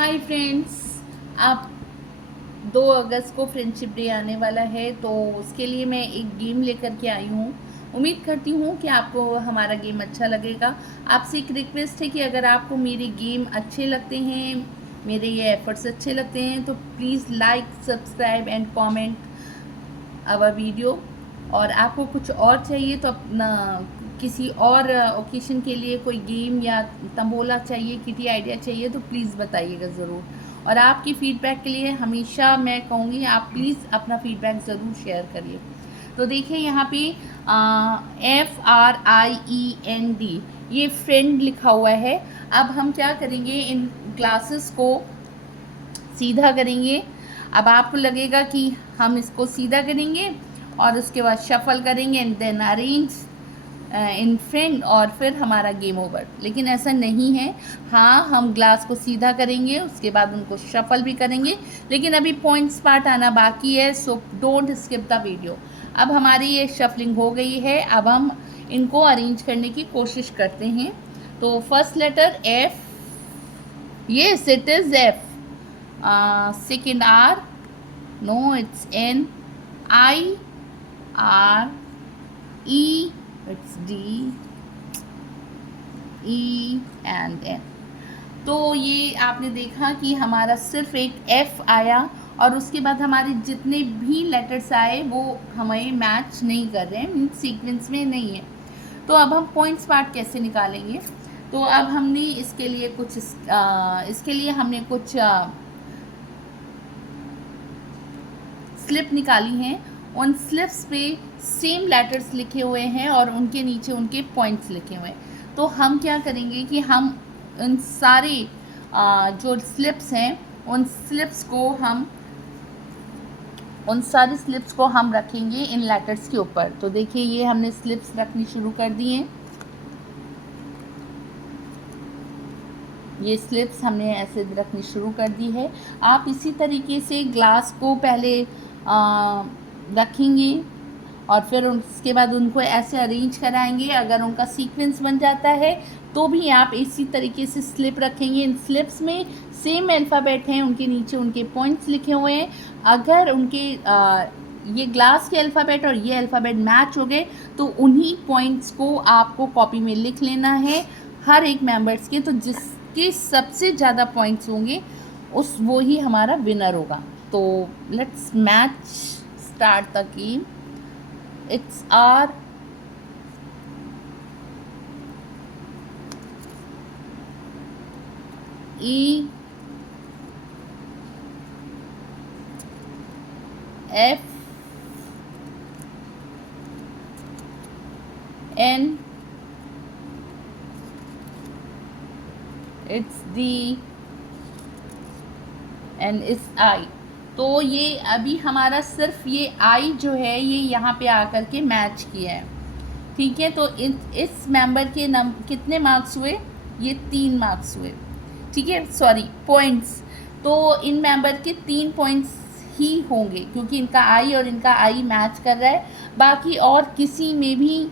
Hi friends. आप 2 अगस्त को friendship day आने वाला है, तो उसके लिए मैं एक गेम लेकर के आई हूँ। उम्मीद करती हूँ कि आपको हमारा गेम अच्छा लगेगा। आपसे एक रिक्वेस्ट है कि अगर आपको मेरे गेम अच्छे लगते हैं, मेरे ये एफर्ट्स अच्छे लगते हैं, तो please like, subscribe and comment our video. और आपको कुछ और चाहिए तो अपना किसी और ओकेशन के लिए कोई गेम या तंबोला चाहिए, किटी आइडिया चाहिए, तो प्लीज़ बताइएगा ज़रूर। और आपकी फ़ीडबैक के लिए हमेशा मैं कहूँगी आप प्लीज़ अपना फ़ीडबैक ज़रूर शेयर करिए। तो देखिए यहाँ पे FRIEND ये फ्रेंड लिखा हुआ है। अब हम क्या करेंगे, इन क्लासेस को सीधा करेंगे। अब आपको लगेगा कि हम इसको सीधा करेंगे और उसके बाद शफल करेंगे and then arrange in friend और फिर हमारा गेम ओवर, लेकिन ऐसा नहीं है। हाँ, हम ग्लास को सीधा करेंगे, उसके बाद उनको शफल भी करेंगे, लेकिन अभी पॉइंट्स पार्ट आना बाकी है, so don't skip the video. अब हमारी ये शफलिंग हो गई है, अब हम इनको अरेंज करने की कोशिश करते हैं। तो first letter F, yes it is F. Second R, no it's N. I, R, E, it's D, E and N. तो ये आपने देखा कि हमारा सिर्फ एक F आया और उसके बाद हमारे जितने भी लेटर्स आए वो हमें मैच नहीं कर रहे हैं, मीन्स सीक्वेंस में नहीं है। तो अब हम पॉइंट्स पार्ट कैसे निकालेंगे? तो अब हमने इसके लिए हमने कुछ स्लिप निकाली हैं। उन स्लिप्स पे सेम लेटर्स लिखे हुए हैं और उनके नीचे उनके पॉइंट्स लिखे हुए हैं। तो हम क्या करेंगे कि हम उन सारे जो स्लिप्स हैं उन सारी स्लिप्स को हम रखेंगे इन लेटर्स के ऊपर। तो देखिए ये हमने स्लिप्स रखनी शुरू कर दी हैं। ये स्लिप्स हमने ऐसे रखनी शुरू कर दी है। आप इसी तरीके से ग्लास को पहले रखेंगे और फिर उसके बाद उनको ऐसे अरेंज कराएंगे। अगर उनका सीक्वेंस बन जाता है तो भी आप इसी तरीके से स्लिप रखेंगे। इन स्लिप्स में सेम अल्फ़ाबेट हैं, उनके नीचे उनके पॉइंट्स लिखे हुए हैं। अगर उनके ये ग्लास के अल्फ़ाबेट और ये अल्फ़ाबेट मैच हो गए तो उन्हीं पॉइंट्स को आपको कॉपी में लिख लेना है हर एक मेंबर्स के। तो जिसके सबसे ज़्यादा पॉइंट्स होंगे वो ही हमारा विनर होगा। तो let's match start the game. It's R, E, F, N, it's D and it's I। तो ये अभी हमारा सिर्फ ये I जो है ये यहाँ पे आकर के मैच किया है, ठीक है। तो इस मेंबर के कितने मार्क्स हुए? ये 3 मार्क्स हुए, ठीक है, सॉरी पॉइंट्स। तो इन मेंबर के 3 पॉइंट्स ही होंगे क्योंकि इनका आई और इनका आई मैच कर रहा है। बाकी और किसी में भी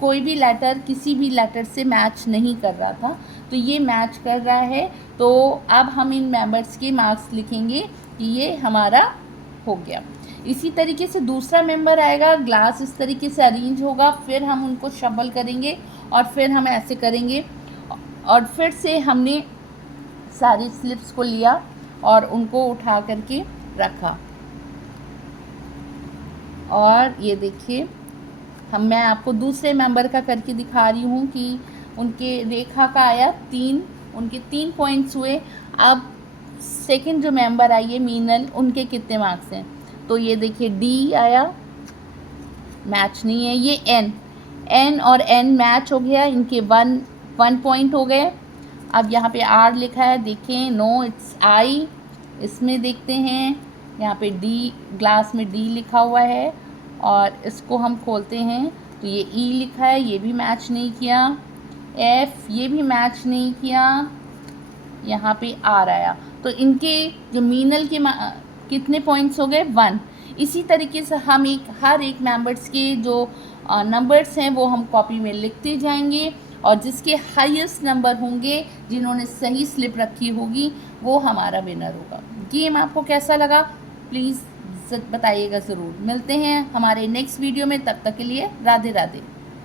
कोई भी लेटर किसी भी लेटर से मैच नहीं कर रहा था, तो ये मैच कर रहा है। तो अब हम इन मेंबर्स के मार्क्स लिखेंगे कि ये हमारा हो गया। इसी तरीके से दूसरा मेंबर आएगा, ग्लास इस तरीके से अरेंज होगा, फिर हम उनको शफल करेंगे और फिर हम ऐसे करेंगे और फिर से हमने सारी स्लिप्स को लिया और उनको उठा करके रखा। और ये देखिए मैं आपको दूसरे मेंबर का करके दिखा रही हूँ कि उनके रेखा का आया 3, उनके 3 पॉइंट्स हुए। अब सेकंड जो मेंबर आई है मीनल, उनके कितने मार्क्स हैं? तो ये देखिए D आया, मैच नहीं है। ये N और N मैच हो गया, इनके 1 पॉइंट हो गए। अब यहाँ पे R लिखा है, देखें, नो इट्स I। इसमें देखते हैं यहाँ पे D, ग्लास में D लिखा हुआ है और इसको हम खोलते हैं तो ये E लिखा है, ये भी मैच नहीं किया। F, ये भी मैच नहीं किया। यहाँ पे R आया। तो इनके जो मीनल के कितने पॉइंट्स हो गए? 1। इसी तरीके से हम हर एक मेंबर्स के जो नंबर्स हैं वो हम कॉपी में लिखते जाएंगे और जिसके हाईएस्ट नंबर होंगे, जिन्होंने सही स्लिप रखी होगी, वो हमारा विनर होगा। गेम आपको कैसा लगा प्लीज़ बताइएगा ज़रूर। मिलते हैं हमारे नेक्स्ट वीडियो में, तब तक के लिए राधे राधे।